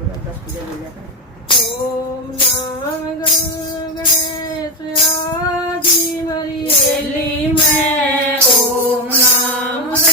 ओम नमः गणेश आदि मरियेली में। ओम नमः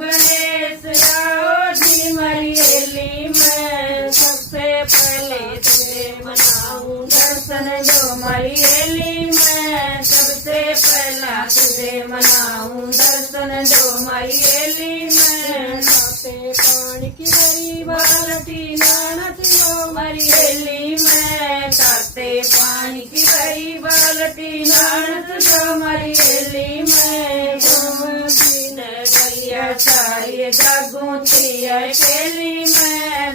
गणेश आदि मरियेली में। सबसे पहले तुझे मनाऊं दर्शन जो मरियेली में। सबसे पहला तुझे मनाऊं दर्शन जो मरियेली में। साते पानी की भरी बाल्टी नानत जो मरियेली में। साते पानी की भरी बाल्टी नानत जो मरियेली में। दिन गैया सारी जागूती अकेली में।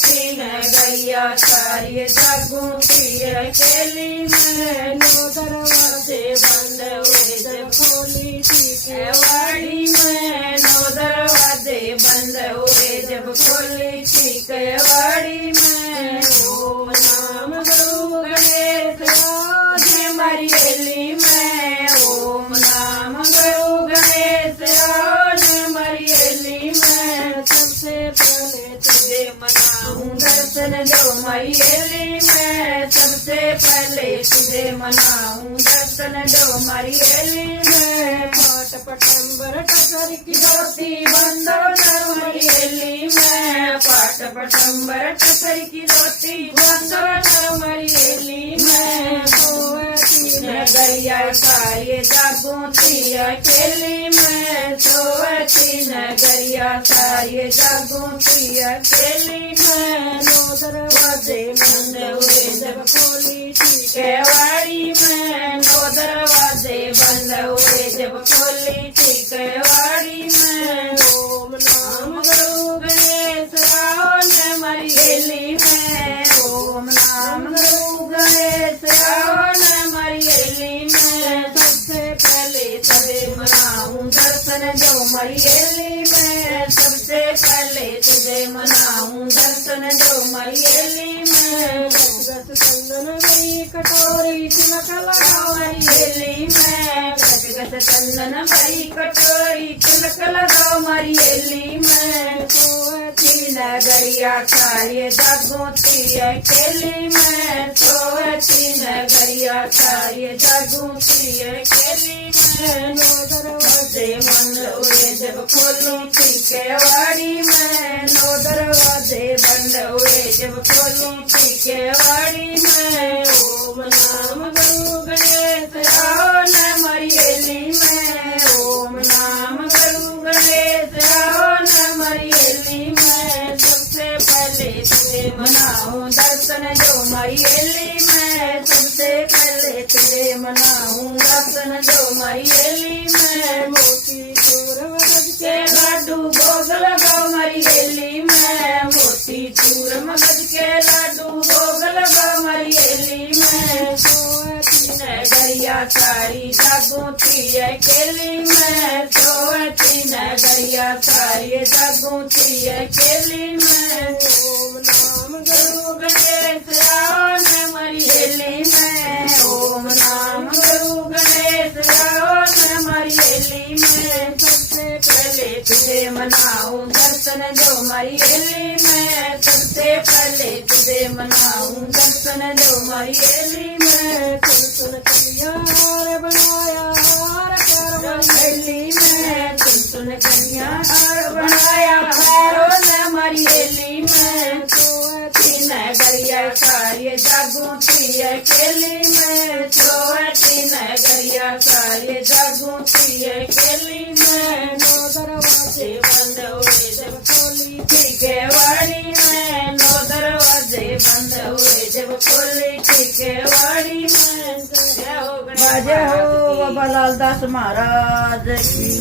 दिन गैया सारी जागूती अकेली में। नो दरवाजे बंद हुए जब खोली थी केवाड़ी में। नो दरवाजे बंद हुए जब खोली थी केवाड़ी में। ओम नाम गुरु गणेश आदि मरियेली में। ओम नाम गुरु गणेश आदि मरियेली में। सबसे पहले तुझे मनाऊं दर्शन जो मरियेली में। सबसे पहले तुझे मनाऊं दर्शन जो मरियेली में। पाट पटंबर टकर की धोती बंदो जो मरियेली में। पाट पटंबर टकर की धोती बंदो जो मरियेली में। गैया सारी जागूती अकेली में। गैया सारी जागूती अकेली में। नो दरवाजे बंद हुए जब खोली थी केवाड़ी में। नो दरवाजे बंद हुए जब खोली थी केवाड़ी में। ओम नाम गुरु गणेश आओ न मरियेली में। ओम नाम गुरु गणेश आओ न मरियेली में। सबसे पहले तुझे मनाऊं दर्शन जो मरियेली में। सबसे पहले तुझे मनाऊं दर्शन जो मरियेली में। गज चंदन भरी कटोरी तिलक लगाओ मरियेली में। गज चंदन भरी कटोरी तिलक लगाओ मरियेली में। नगरिया सारी जागूती अकेली में। नगरिया सारी जागूती अकेली में। नो दरवाजे बंद हुए जब खोली थी केवाड़ी में। नो दरवाजे बंद हुए जब खोली थी केवाड़ी में। ओम नाम गुरु गणेश आओ न मरियेली में। ओम नाम गुरु गणेश आओ न मरियेली में। सबसे पहले तुझे मनाऊं दर्शन जो मरियेली में। सबसे पहले तुझे मनाऊं दर्शन जो मरियेली में। मोती चूर मगज के लाडू भोग लगाओ मरियेली में। मोती चूर मगज के लाडू भोग लगाओ मरियेली में। गैया सारी जागूती अकेली में। गैया सारी जागूती अकेली में। ओम नाम गुरु गणेश आओ न मरियेली में। ओम नाम गुरु गणेश आओ न मरियेली में। सबसे पहले तुझे मनाऊं दर्शन जो मरियेली में। सबसे पहले तुझे मनाऊं दर्शन जो मरियेली में। सुन कन्या हार बनाया हार कर मरियेली में। सुन कन्या हार बनाया हारो न मरियेली में। गैया सारी जागूती अकेली में। गैया सारी जागूती अकेली में। नो दरवाजे बंद हुए जब खोली थी केवाड़ी में। नो दरवाजे बंद हुए जब खोली थी केवाड़ी में। जय हो बाबा लाल दास महाराज की।